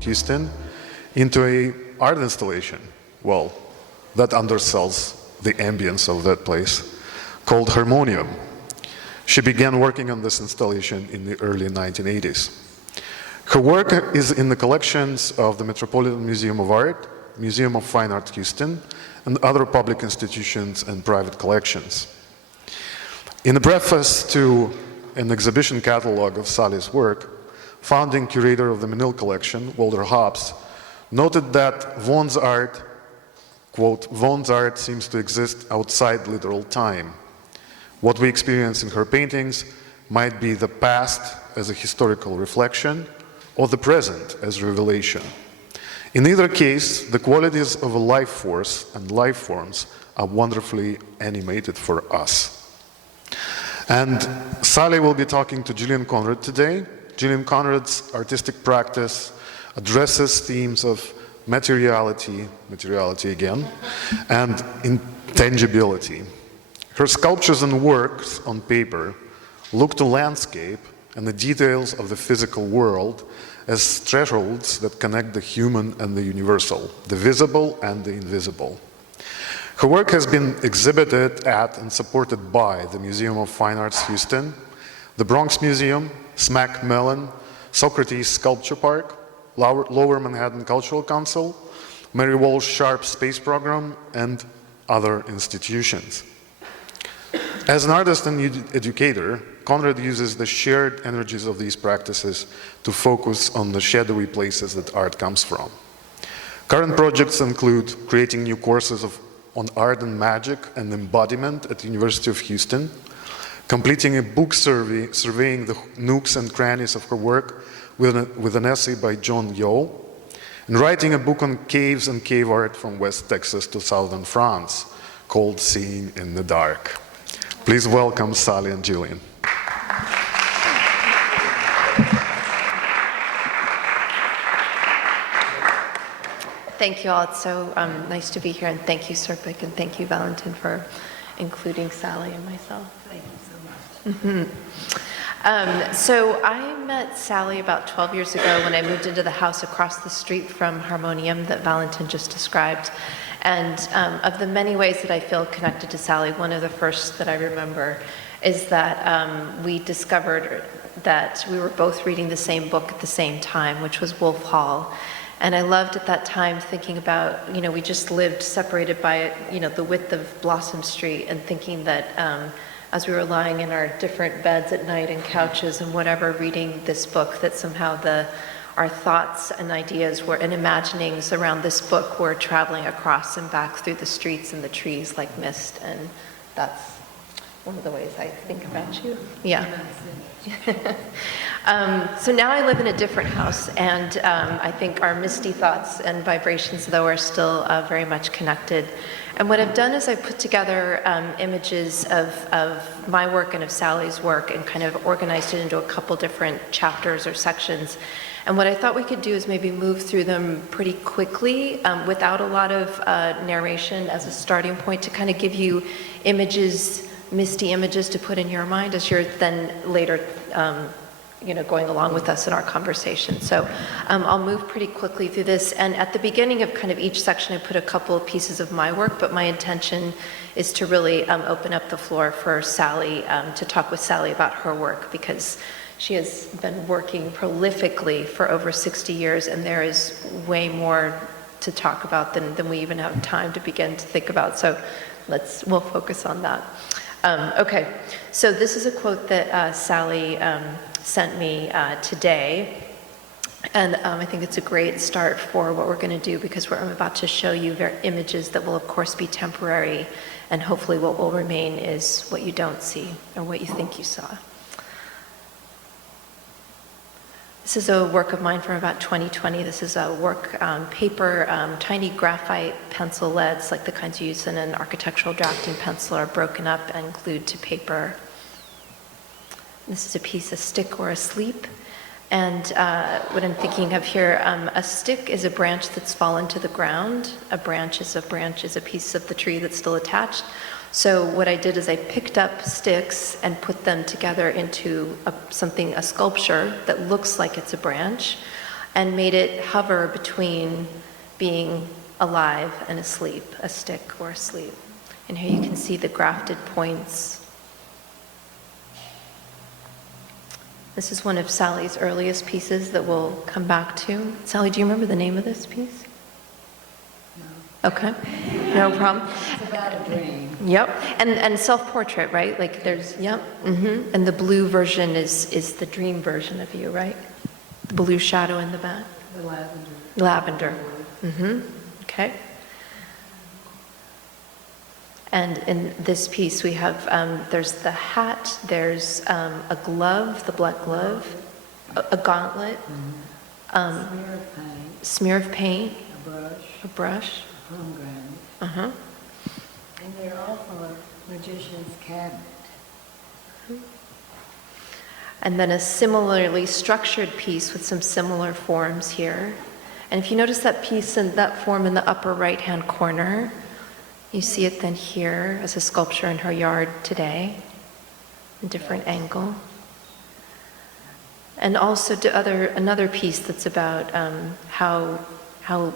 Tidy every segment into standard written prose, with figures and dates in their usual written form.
Houston into an art installation, well, that undersells the ambience of that place, called Harmonium. She began working on this installation in the early 1980s. Her work is in the collections of the Metropolitan Museum of Art, Museum of Fine Art Houston, and other public institutions and private collections. In a preface to an exhibition catalog of Sally's work, founding curator of the Menil collection, Walter Hobbs, noted that Vaughn's art, quote, Vaughn's art seems to exist outside literal time. What we experience in her paintings might be the past as a historical reflection or the present as revelation. In either case, the qualities of a life force and life forms are wonderfully animated for us. And Sally will be talking to Gillian Conrad today. Gillian Conrad's artistic practice addresses themes of materiality again, and intangibility. Her sculptures and works on paper look to landscape and the details of the physical world as thresholds that connect the human and the universal, the visible and the invisible. Her work has been exhibited at and supported by the Museum of Fine Arts Houston, the Bronx Museum, SMAC Mellon, Socrates Sculpture Park, Lower Manhattan Cultural Council, Mary Walsh Sharp Space Program, and other institutions. As an artist and educator, Conrad uses the shared energies of these practices to focus on the shadowy places that art comes from. Current projects include creating new courses on art and magic and embodiment at the University of Houston, completing a book survey surveying the nooks and crannies of her work with an essay by John Yo, and writing a book on caves and cave art from West Texas to southern France called Seeing in the Dark. Please welcome Sally and Gillian. Thank you all. It's so nice to be here, and thank you, Serpik, and thank you, Valentin, for including Sally and myself. Thank you so much. So I met Sally about 12 years ago when I moved into the house across the street from Harmonium that Valentin just described. And of the many ways that I feel connected to Sally, one of the first that I remember is that we discovered that we were both reading the same book at the same time, which was Wolf Hall. And I loved at that time thinking about, we just lived separated by, the width of Blossom Street, and thinking that as we were lying in our different beds at night and couches and whatever, reading this book, that somehow our thoughts and ideas and imaginings around this book were traveling across and back through the streets and the trees like mist. And that's one of the ways I think about you. Yeah. So now I live in a different house, and I think our misty thoughts and vibrations, though, are still very much connected. And what I've done is I've put together images of my work and of Sally's work and kind of organized it into a couple different chapters or sections. And what I thought we could do is maybe move through them pretty quickly without a lot of narration as a starting point, to kind of give you images, misty images to put in your mind as you're then later going along with us in our conversation. So I'll move pretty quickly through this. And at the beginning of kind of each section, I put a couple of pieces of my work, but my intention is to really open up the floor for Sally, to talk with Sally about her work, because she has been working prolifically for over 60 years, and there is way more to talk about than we even have time to begin to think about. So we'll focus on that. Okay, so this is a quote that Sally sent me today, and I think it's a great start for what we're going to do, because I'm about to show you images that will of course be temporary, and hopefully what will remain is what you don't see or what you think you saw. This is a work of mine from about 2020. This is a work paper, tiny graphite pencil leads, like the kinds you use in an architectural drafting pencil, are broken up and glued to paper. This is a piece of stick or a sleep. And what I'm thinking of here, a stick is a branch that's fallen to the ground. A branch is a piece of the tree that's still attached. So what I did is I picked up sticks and put them together into a sculpture that looks like it's a branch. and made it hover between being alive and asleep, a stick or asleep. And here you can see the grafted points. This is one of Sally's earliest pieces that we'll come back to. Sally, do you remember the name of this piece? No. Okay, no problem. It's about a dream. Yep, and self-portrait, right? Like there's, yep, and the blue version is the dream version of you, right? The blue shadow in the back. The lavender. Lavender. Okay. And in this piece we have, there's the hat, there's a glove, the black glove, a gauntlet, Smear of paint, smear of paint, a brush, a brush. a pomegranate. Uh-huh. And they're all from a magician's cabinet. And then a similarly structured piece with some similar forms here. And if you notice that piece and that form in the upper right-hand corner, you see it then here as a sculpture in her yard today, a different angle. And also another piece that's about how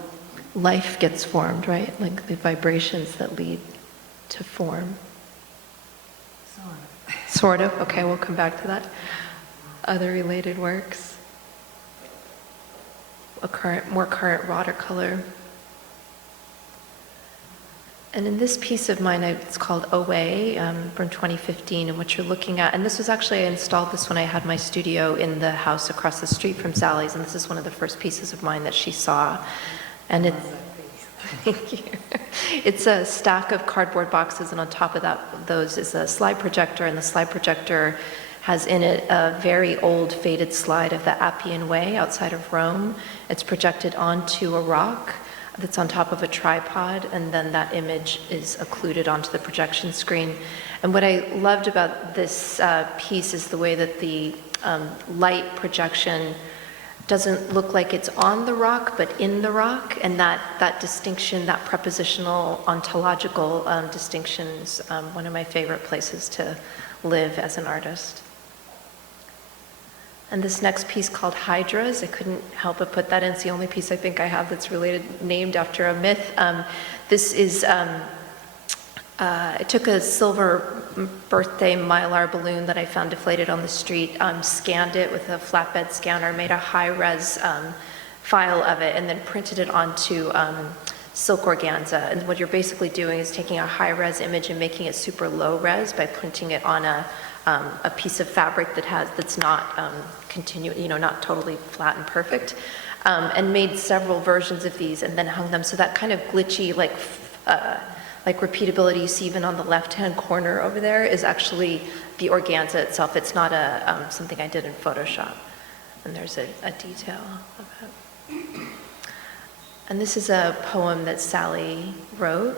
life gets formed, right? Like the vibrations that lead to form. Sort of, okay, we'll come back to that. Other related works. More current watercolor. And in this piece of mine, it's called Away, from 2015, and what you're looking at, and this was actually, I installed this when I had my studio in the house across the street from Sally's, and this is one of the first pieces of mine that she saw. And it's, thank you. It's a stack of cardboard boxes, and on top of those is a slide projector, and the slide projector has in it a very old faded slide of the Appian Way outside of Rome. It's projected onto a rock that's on top of a tripod, and then that image is occluded onto the projection screen. And what I loved about this piece is the way that the light projection doesn't look like it's on the rock, but in the rock, and that distinction, that prepositional ontological distinction is one of my favorite places to live as an artist. And this next piece called Hydras, I couldn't help but put that in. It's the only piece I think I have that's named after a myth. This is, I took a silver birthday Mylar balloon that I found deflated on the street, scanned it with a flatbed scanner, made a high-res file of it, and then printed it onto silk organza. And what you're basically doing is taking a high-res image and making it super low-res by printing it on a piece of fabric that's not not totally flat and perfect, and made several versions of these and then hung them. So that kind of glitchy, like repeatability you see even on the left-hand corner over there is actually the organza itself. It's not something I did in Photoshop. And there's a detail of it. And this is a poem that Sally wrote.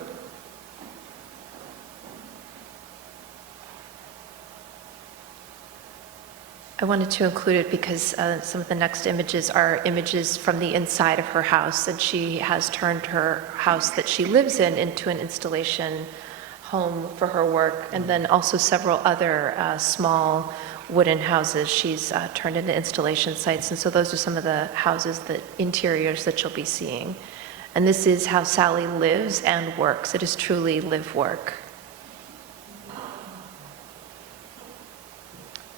I wanted to include it because some of the next images are images from the inside of her house, and she has turned her house that she lives in into an installation home for her work, and then also several other small wooden houses she's turned into installation sites. And so those are some of the houses, the interiors that you'll be seeing. And this is how Sally lives and works. It is truly live-work.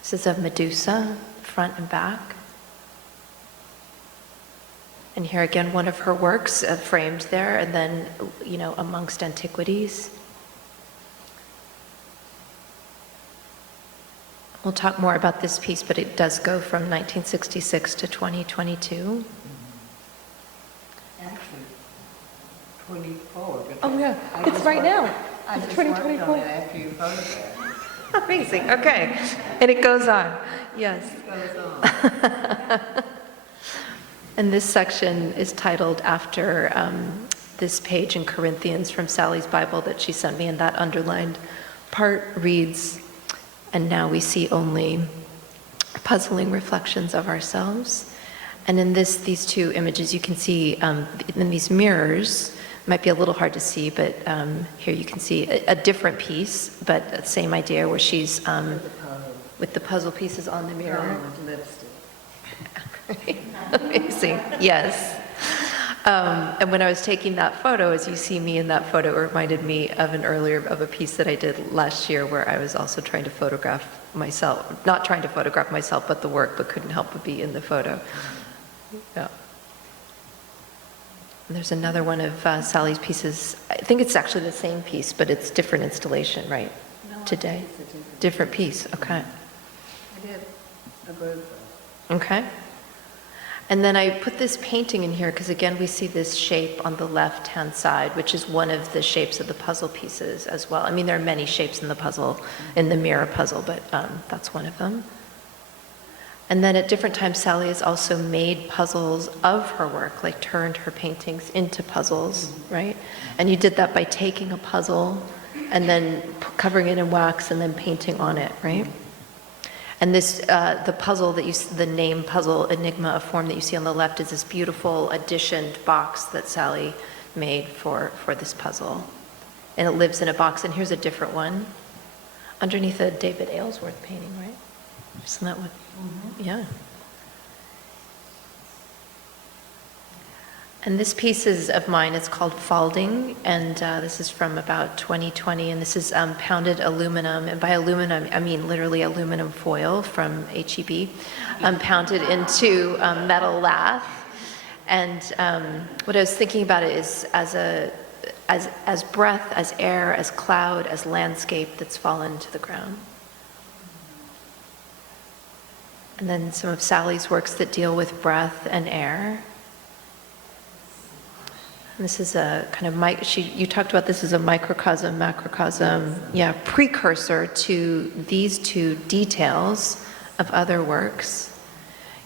This is of Medusa, front and back. And here again, one of her works framed there, and then, amongst antiquities. We'll talk more about this piece, but it does go from 1966 to 2022. Actually, 24. Oh yeah, it's right now. I It's just worked 2024. on it after you photographed. Amazing, okay. And it goes on, yes. It goes on. And this section is titled after this page in Corinthians from Sally's Bible that she sent me, and that underlined part reads, "And now we see only puzzling reflections of ourselves." And in these two images, you can see in these mirrors, might be a little hard to see, but here you can see a different piece, but the same idea where she's with the puzzle pieces on the mirror. With lipstick. Amazing, yes. And when I was taking that photo, as you see me in that photo, it reminded me of a piece that I did last year where I was also trying to photograph myself, not trying to photograph myself, but the work, but couldn't help but be in the photo. Yeah. And there's another one of Sally's pieces. I think it's actually the same piece, but it's different installation, right? No, Today? it's a Different piece, okay. I did a bird. Okay. And then I put this painting in here because again, we see this shape on the left-hand side, which is one of the shapes of the puzzle pieces as well. I mean, there are many shapes in the puzzle, in the mirror puzzle, but that's one of them. And then at different times, Sally has also made puzzles of her work, like turned her paintings into puzzles, right? And you did that by taking a puzzle and then covering it in wax and then painting on it, right? And this, the puzzle that the name puzzle enigma of form that you see on the left is this beautiful additioned box that Sally made for this puzzle. And it lives in a box, and here's a different one. Underneath a David Aylesworth painting, right? Isn't that what? Mm-hmm. Yeah. And this piece is of mine, it's called Falding, and this is from about 2020, and this is pounded aluminum, and by aluminum, I mean literally aluminum foil from HEB, pounded into metal lath. And what I was thinking about it is as breath, as air, as cloud, as landscape that's fallen to the ground. And then some of Sally's works that deal with breath and air. This is a kind of, you talked about this as a microcosm, macrocosm, yeah, precursor to these two details of other works.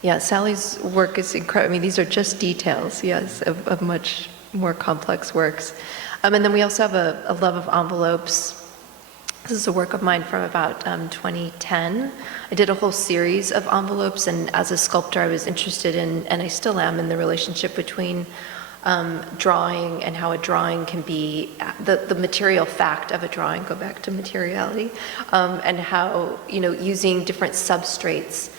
Yeah, Sally's work is incredible. I mean, these are just details, yes, of much more complex works. And then we also have a love of envelopes. This is a work of mine from about 2010. I did a whole series of envelopes, and as a sculptor, I was interested in, and I still am, in the relationship between drawing and how a drawing can be, the material fact of a drawing, go back to materiality, and how, using different substrates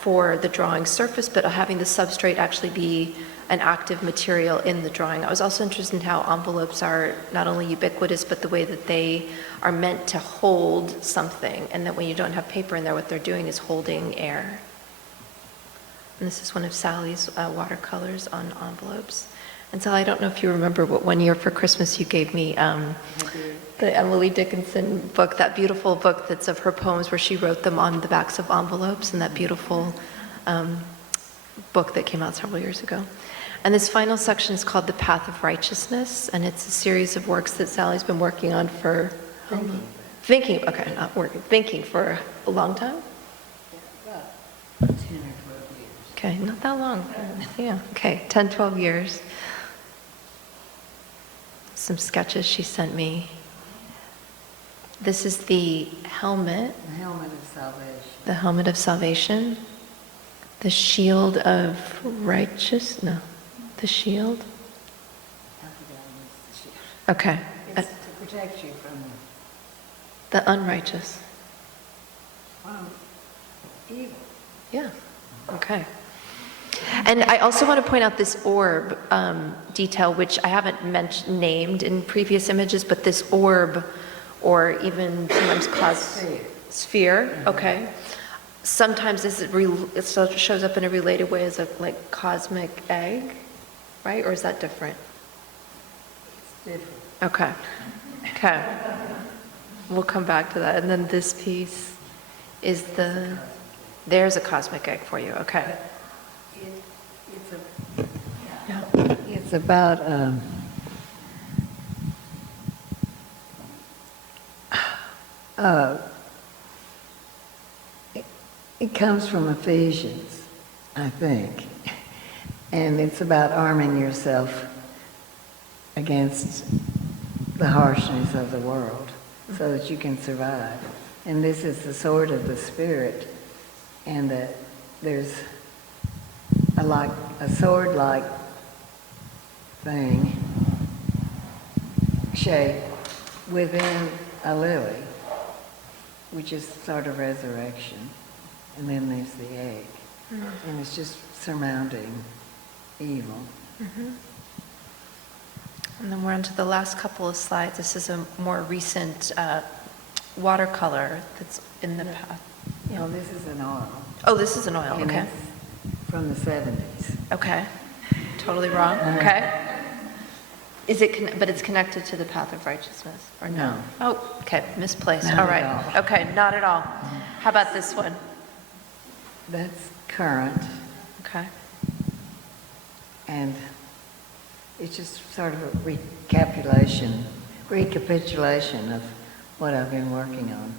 for the drawing surface, but having the substrate actually be an active material in the drawing. I was also interested in how envelopes are not only ubiquitous, but the way that they are meant to hold something, and that when you don't have paper in there, what they're doing is holding air. And this is one of Sally's watercolors on envelopes. And Sally, I don't know if you remember, but one year for Christmas you gave me the Emily Dickinson book, that beautiful book that's of her poems where she wrote them on the backs of envelopes, and that beautiful book that came out several years ago. And this final section is called The Path of Righteousness, and it's a series of works that Sally's been working on for, thinking for a long time? About 10 or 12 years. Okay, not that long. Yeah, okay, 10, 12 years. Some sketches she sent me. This is the helmet. The helmet of salvation. The helmet of salvation. The shield of the shield. I forgot what's the shield. Okay. It's to protect you from The unrighteous. Evil. Yeah, okay. And I also want to point out this orb detail, which I haven't named in previous images, but this orb, or even sometimes sphere, okay. Sometimes it shows up in a related way as a cosmic egg, right? Or is that different? It's different. Okay. Okay. We'll come back to that. And then this piece is there's a cosmic egg for you. Okay. It's about it comes from Ephesians, I think, and it's about arming yourself against the harshness of the world so that you can survive. And this is the sword of the Spirit, and that there's a sword-like thing, shape, within a lily, which is sort of resurrection. And then there's the egg. And it's just surmounting evil. And then we're on to the last couple of slides. This is a more recent watercolor that's in the path. You know, this is an oil. Oh, this is an oil, And okay. it's from the 70s. Okay. Totally wrong, okay. Is it, but it's connected to the path of righteousness, or no? No. Oh, okay, misplaced, Not all at right. all. Okay, not at all. How about this one? That's current, Okay. and it's just sort of a recapitulation of what I've been working on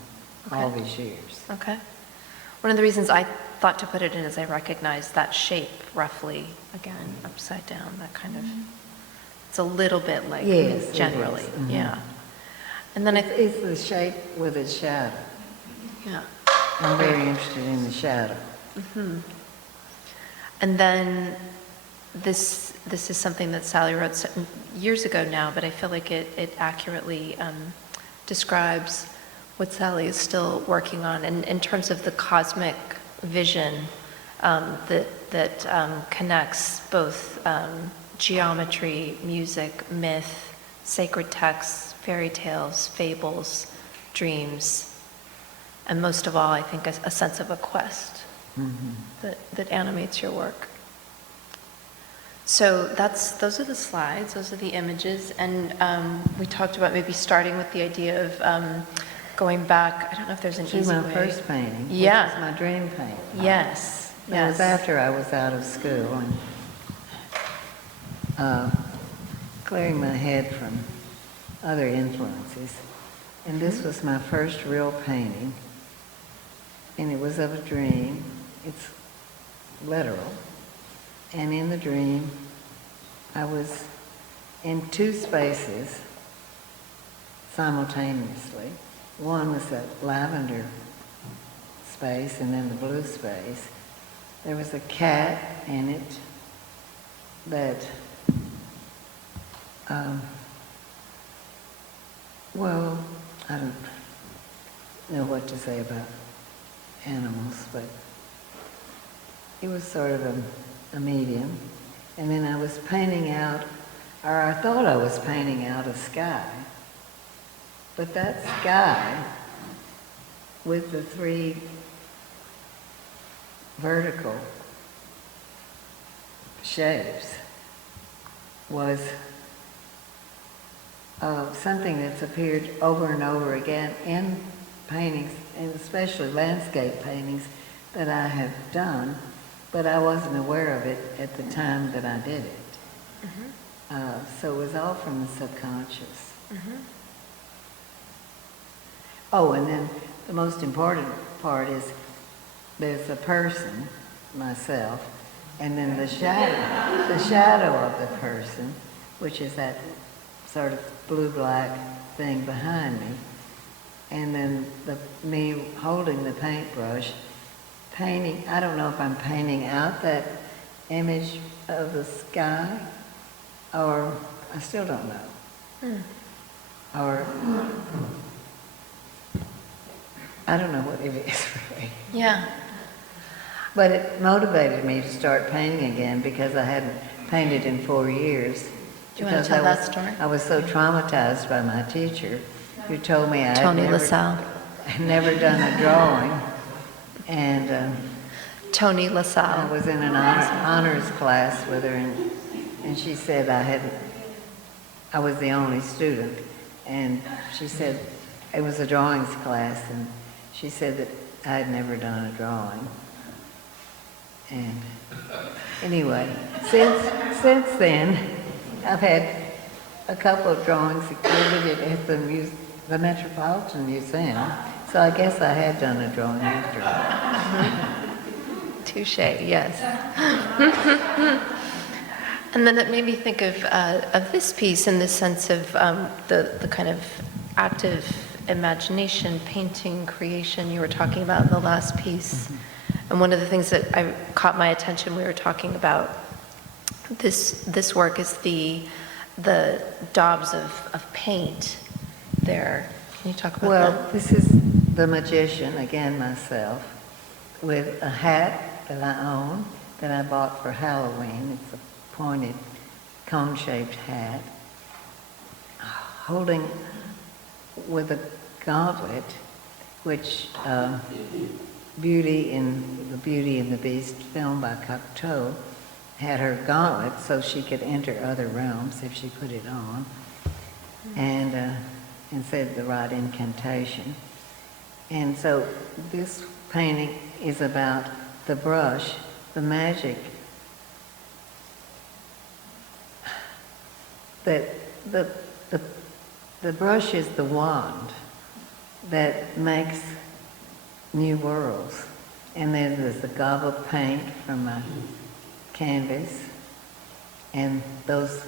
all Okay. these years. Okay. One of the reasons I thought to put it in is I recognized that shape roughly, again, upside down, that kind of, it's a little bit like Yes, it generally, is. Mhm. yeah. And then It's the shape with its shadow. yeah. I'm very interested in the shadow. And then this is something that Sally wrote years ago now, but I feel like it accurately describes what Sally is still working on in terms of the cosmic vision that connects both geometry, music, myth, sacred texts, fairy tales, fables, dreams, and most of all, I think, a sense of a quest that animates your work. So those are the slides, those are the images, and we talked about maybe starting with the idea of going back. I don't know if there's an This is easy my way. first painting. Yeah. Which is my dream painting. Yes, That yes. was after I was out of school and clearing my head from other influences. And this was my first real painting. And it was of a dream. It's literal. And in the dream, I was in two spaces simultaneously. One was the lavender space and then the blue space. There was a cat in it that, well, I don't know what to say about animals, but it was sort of a medium. And then I was painting out, or I thought I was painting out a sky. But that sky, with the three vertical shapes, was something that's appeared over and over again in paintings, and especially landscape paintings that I have done, but I wasn't aware of it at the time that I did it. So it was all from the subconscious. Oh, and then the most important part is there's a person, myself, and then the shadow of the person, which is that sort of blue-black thing behind me, and then me holding the paintbrush, painting. I don't know if I'm painting out that image of the sky, or I still don't know. Or I don't know what it is really. Yeah. But it motivated me to start painting again because I hadn't painted in 4 years. Do you want to tell that story? I was so traumatized by my teacher who told me I Tony had LaSalle. never done a drawing. And Tony I LaSalle. was in an honors class with her, and she said I was the only student. And she said, it was a drawings class, and she said that I had never done a drawing. And anyway, since then, I've had a couple of drawings exhibited at the Metropolitan Museum, so I guess I had done a drawing after all. Touche, yes. And then it made me think of this piece in the sense of the kind of active imagination, painting, creation you were talking about in the last piece. And one of the things that caught my attention, we were talking about this work is the daubs of paint there. Can you talk about that? Well, this is the magician, again myself, with a hat that I own, that I bought for Halloween. It's a pointed, cone-shaped hat, holding with a gauntlet, which Beauty and the Beast, filmed by Cocteau, had her gauntlet so she could enter other realms if she put it on, and said the right incantation. And so this painting is about the brush, the magic that the brush is the wand that makes new worlds. And then there's the gob of paint from a canvas, and those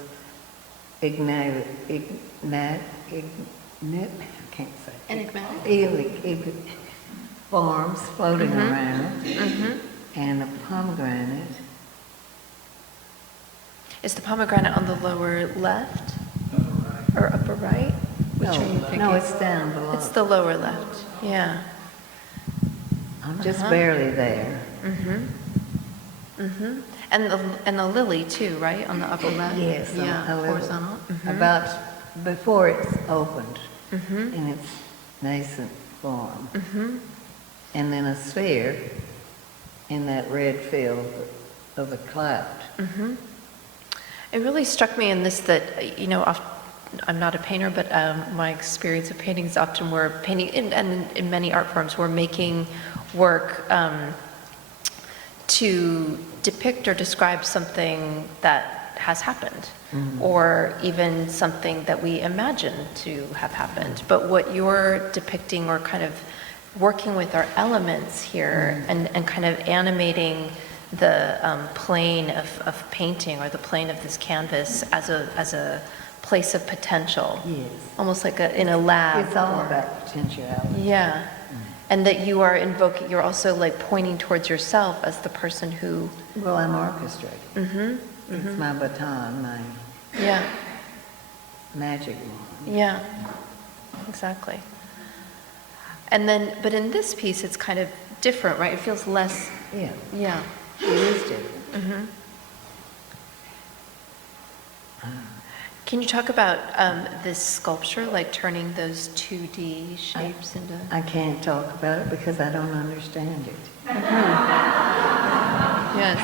enigmatic forms floating around, and a pomegranate. Is the pomegranate on the lower left or upper right? Which are you thinking? No, it's down below. It's the lower left, yeah. I'm just barely there. And the lily too, right, on the upper left? Yes, yeah, a little. horizontal. About before it's opened in its nascent form. And then a sphere in that red field of the cloud. It really struck me in this that, you know, I'm not a painter, but my experience of painting is often we're painting, and in many art forms, we're making work to depict or describe something that has happened, or even something that we imagine to have happened. But what you're depicting, or kind of working with our elements here, and kind of animating the plane of painting, or the plane of this canvas as a place of potential. Yes. Almost like in a lab. It's all about potentiality. Yeah. And that you are invoking, you're also like pointing towards yourself as the person who... Well, I'm orchestrating. It's my baton, my Yeah. magic wand. Yeah. Exactly. And then, but in this piece, it's kind of different, right? It feels less... Yeah, Yeah. it is different. Can you talk about this sculpture, like turning those 2D shapes into... I can't talk about it because I don't understand it. Yes.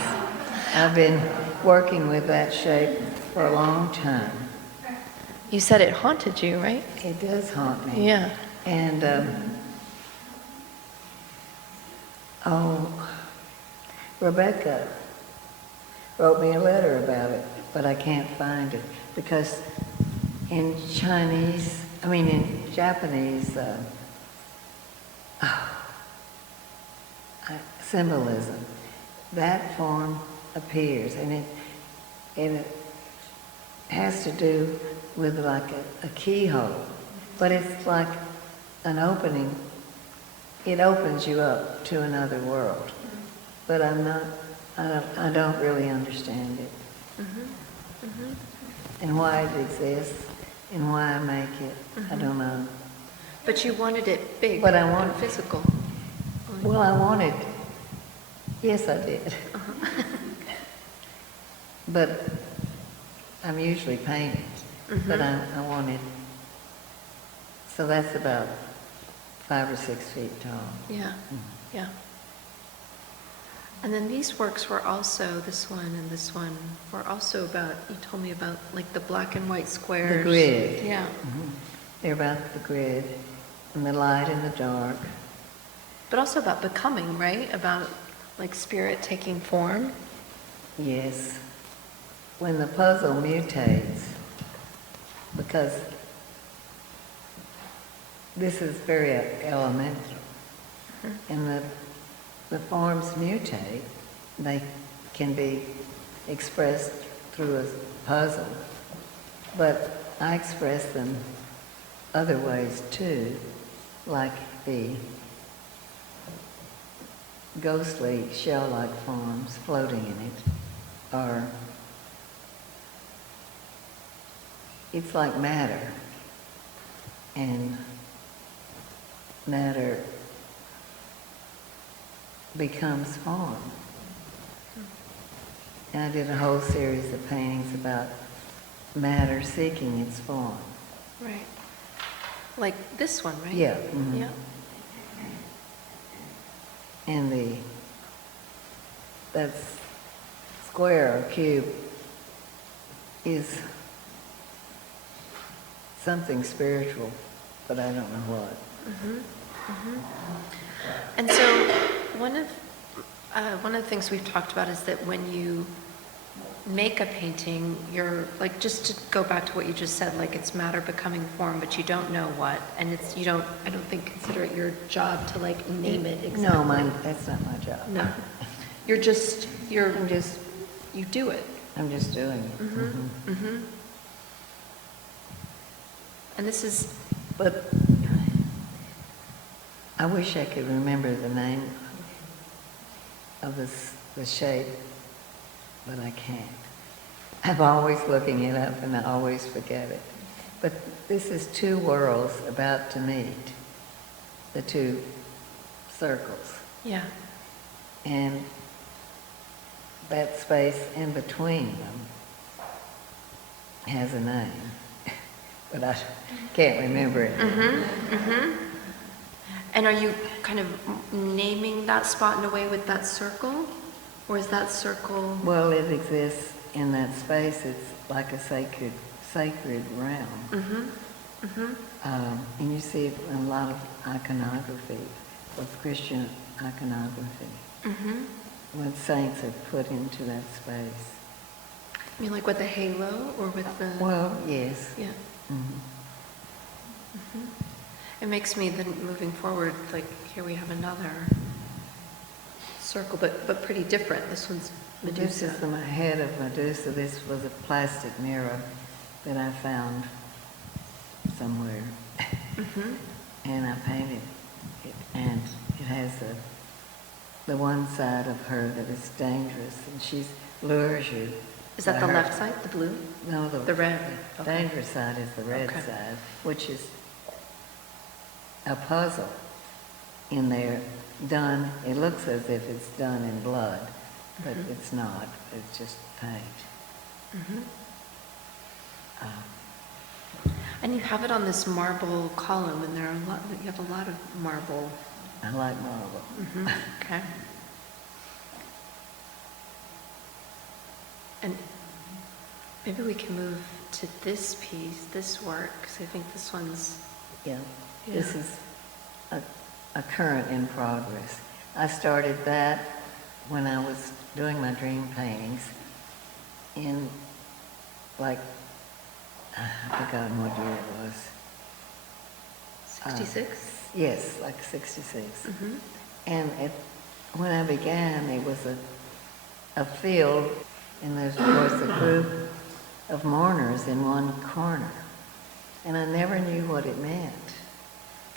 I've been working with that shape for a long time. You said it haunted you, right? It does haunt me. Yeah. And, Rebecca wrote me a letter about it, but I can't find it because in Japanese symbolism, that form appears, and it has to do with like a keyhole, but it's like an opening. It opens you up to another world, but I don't really understand it. And why it exists, and why I make it, I don't know. But you wanted it big, But I want physical. Well, I wanted, yes, I did. But I'm usually painted, but I wanted, so that's about 5 or 6 feet tall. Yeah, yeah. And then these works were also, this one and this one, were also about, you told me about like the black and white squares. The grid. Yeah. They're about the grid, and the light and the dark. But also about becoming, right? About like spirit taking form. Yes. When the puzzle mutates, because this is very elemental, and the forms mutate, they can be expressed through a puzzle, but I express them other ways too, like the ghostly shell-like forms floating in it, or it's like matter, and matter becomes form. And I did a whole series of paintings about matter seeking its form. Right. Like this one, right? Yeah. Mhm. Yeah. And that square or cube is something spiritual, but I don't know what. And so one of the things we've talked about is that when you make a painting, you're like, just to go back to what you just said, like it's matter becoming form, but you don't know what, and I don't think consider it your job to like name it exactly. No, that's not my job. No. You do it. I'm just doing it. And this is, But I wish I could remember the name of the shape, but I can't. I'm always looking it up and I always forget it. But this is two worlds about to meet, the two circles. yeah. And that space in between them has a name, but I can't remember it. And are you kind of naming that spot in a way with that circle? Or is that circle? Well, it exists in that space. It's like a sacred realm. And you see it in a lot of iconography, of Christian iconography, when saints are put into that space. I mean, like with the halo or with the... Well, yes. Yeah. It makes me then moving forward, like here we have another circle, but pretty different. This one's This Medusa. is the head of Medusa. This was a plastic mirror that I found somewhere. And I painted it. And it has the one side of her that is dangerous, and she lures you. Is that by the her- left side, the blue? No, The red. The Okay. dangerous side is the red Okay. side, which is a puzzle in there done. It looks as if it's done in blood, but it's not. It's just paint. And you have it on this marble column, and there are you have a lot of marble. I like marble. Okay. And maybe we can move to this piece, this work, because I think this one's... Yeah, Yeah. this is a current in progress. I started that when I was doing my dream paintings in, like, I've forgotten what year it was. 66? Yes, like 66. And when I began, it was a field, and there was a group of mourners in one corner. And I never knew what it meant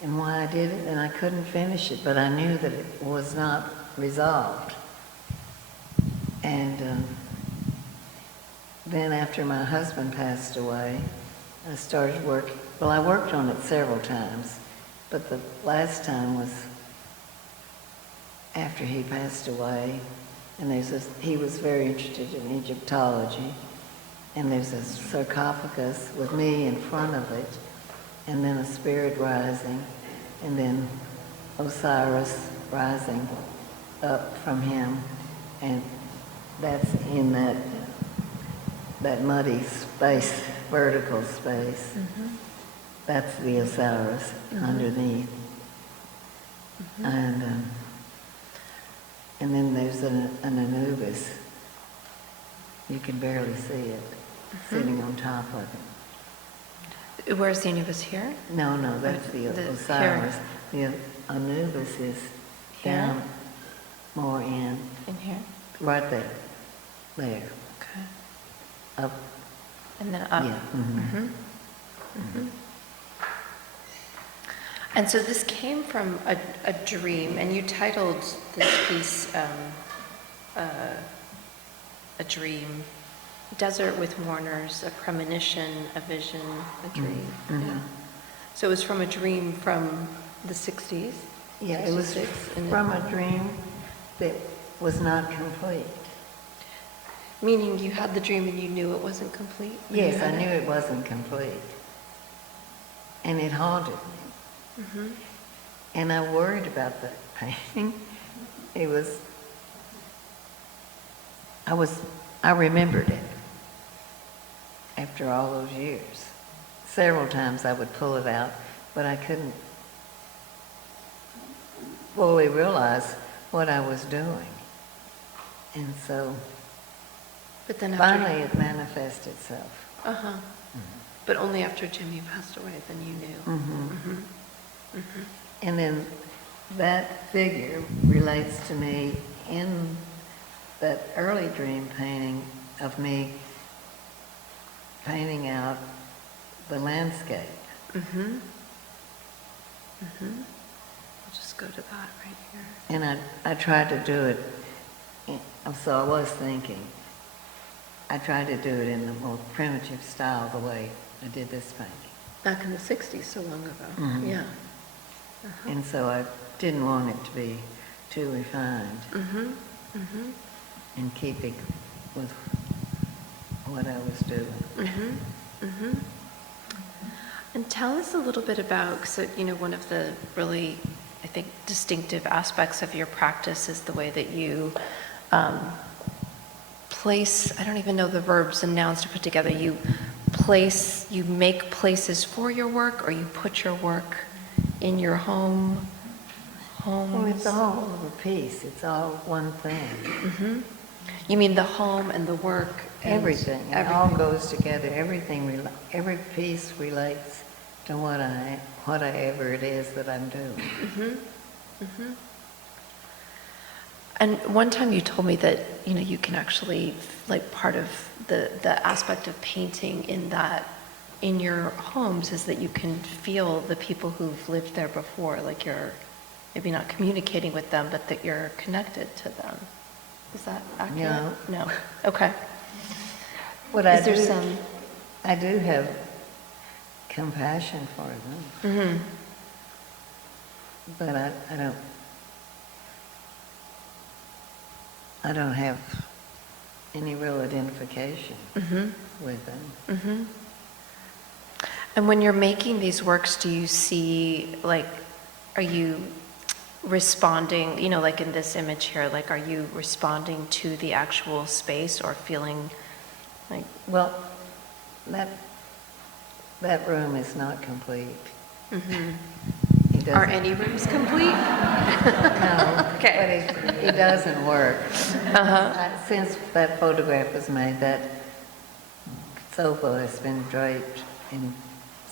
and why I did it, and I couldn't finish it, but I knew that it was not resolved. And then after my husband passed away, I started working. Well, I worked on it several times, but the last time was after he passed away, and he was very interested in Egyptology, and there's a sarcophagus with me in front of it, and then a spirit rising, and then Osiris rising up from him, and that's in that muddy space, vertical space. That's the Osiris underneath. And then there's an Anubis. You can barely see it, sitting on top of it. Where's the Anubis here? No, that's the Osiris. The Anubis is down more in here? right there. There. Okay. Up. And then up. Yeah. And so this came from a dream, and you titled this piece a dream. Desert with mourners, a premonition, a vision, a dream. Yeah. So it was from a dream from the 60s? Yeah, it was 66, and from a dream that was not complete. Meaning you had the dream and you knew it wasn't complete? Yes, I knew it wasn't complete. And it haunted me. Mm-hmm. And I worried about that painting. I remembered it after all those years. Several times I would pull it out, but I couldn't fully realize what I was doing. And so But then finally it manifested itself. Uh-huh. But only after Jimmy passed away, then you knew. And then that figure relates to me in that early dream painting of me painting out the landscape. We'll just go to that right here. And I tried to do it, so I was thinking, I tried to do it in the most primitive style, the way I did this painting. Back in the 60s, so long ago. Mhm. Yeah. And so I didn't want it to be too refined, in keeping with what I was doing. And tell us a little bit about, so, one of the really, I think, distinctive aspects of your practice is the way that you place, I don't even know the verbs and nouns to put together, you make places for your work, or you put your work in your homes. Well, it's all of a piece. It's all one thing. You mean the home and the work? And Everything. It all goes together. Every piece relates to whatever it is that I'm doing. And one time you told me that, you can actually, like, part of the aspect of painting in your homes is that you can feel the people who've lived there before, like you're maybe not communicating with them, but that you're connected to them. Is that accurate? No. Okay. I do have compassion for them. But I don't have any real identification with them. And when you're making these works, do you see, like, are you responding, like in this image here, like, are you responding to the actual space or feeling like... Well, that room is not complete. It Are doesn't- any rooms complete? No, Okay. but it doesn't work. Since that photograph was made, that sofa has been draped in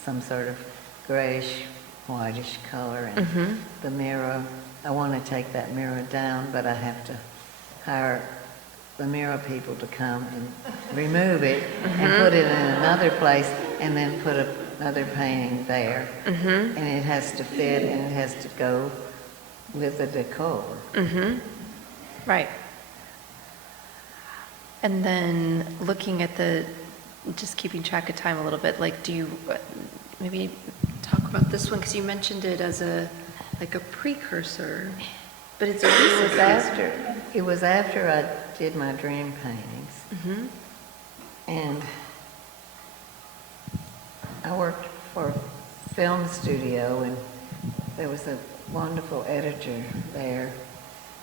some sort of grayish, whitish color, and the mirror, I want to take that mirror down, but I have to hire the mirror people to come and remove it and put it in another place, and then put another painting there. And it has to fit, and it has to go with the decor. Right. And then looking at just keeping track of time a little bit, like, do you maybe talk about this one? Because you mentioned it as a precursor, but it's a recent piece. It was after I did my dream paintings. And I worked for a film studio, and there was a wonderful editor there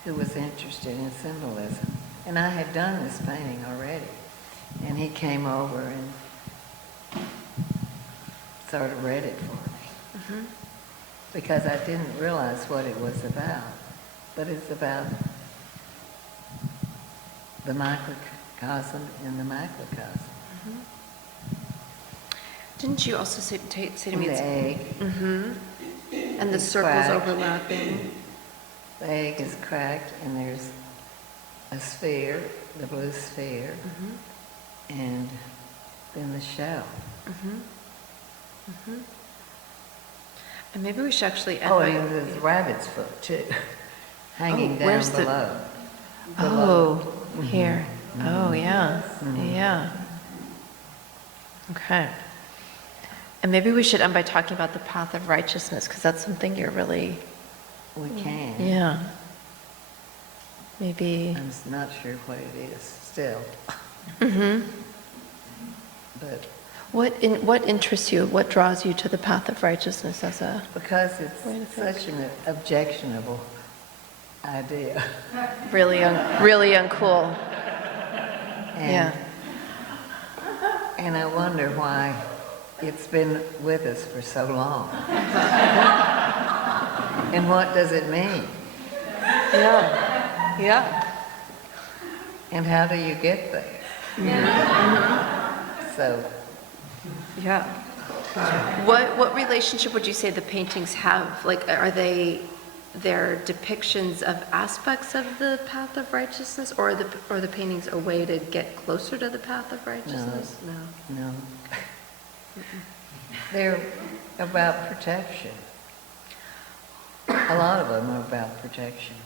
who was interested in symbolism. And I had done this painting already. And he came over and sort of read it for me. Because I didn't realize what it was about. But it's about the microcosm in the macrocosm. Didn't you also say to And me the it's... egg. And the is circles cracked. overlapping. The egg is cracked, and there's a sphere, the blue sphere, and then the shell. And maybe we should actually end Oh, by... and there's rabbit's foot too, hanging down where's the- below. Oh, here. Oh, yeah. Yeah. Okay. And maybe we should end by talking about the path of righteousness, because that's something you're really... We can. Yeah. Maybe... I'm not sure what it is still. But What interests you? What draws you to the path of righteousness as a... because Wait a it's sec. such an objectionable idea. really uncool? And, and I wonder why it's been with us for so long. And what does it mean? Yeah. And how do you get there? So, Yeah. What relationship would you say the paintings have? Like, are they're depictions of aspects of the path of righteousness, or are the paintings a way to get closer to the path of righteousness? No. no. They're about protection. A lot of them are about protection.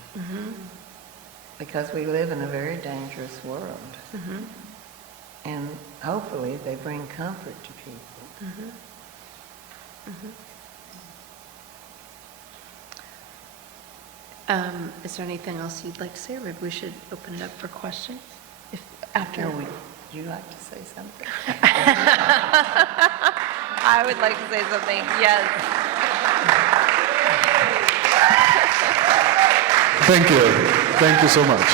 Because we live in a very dangerous world. And hopefully they bring comfort to people. Is there anything else you'd like to say, or maybe we should open it up for questions? After. Would you like to say something? I would like to say something, yes. Thank you so much.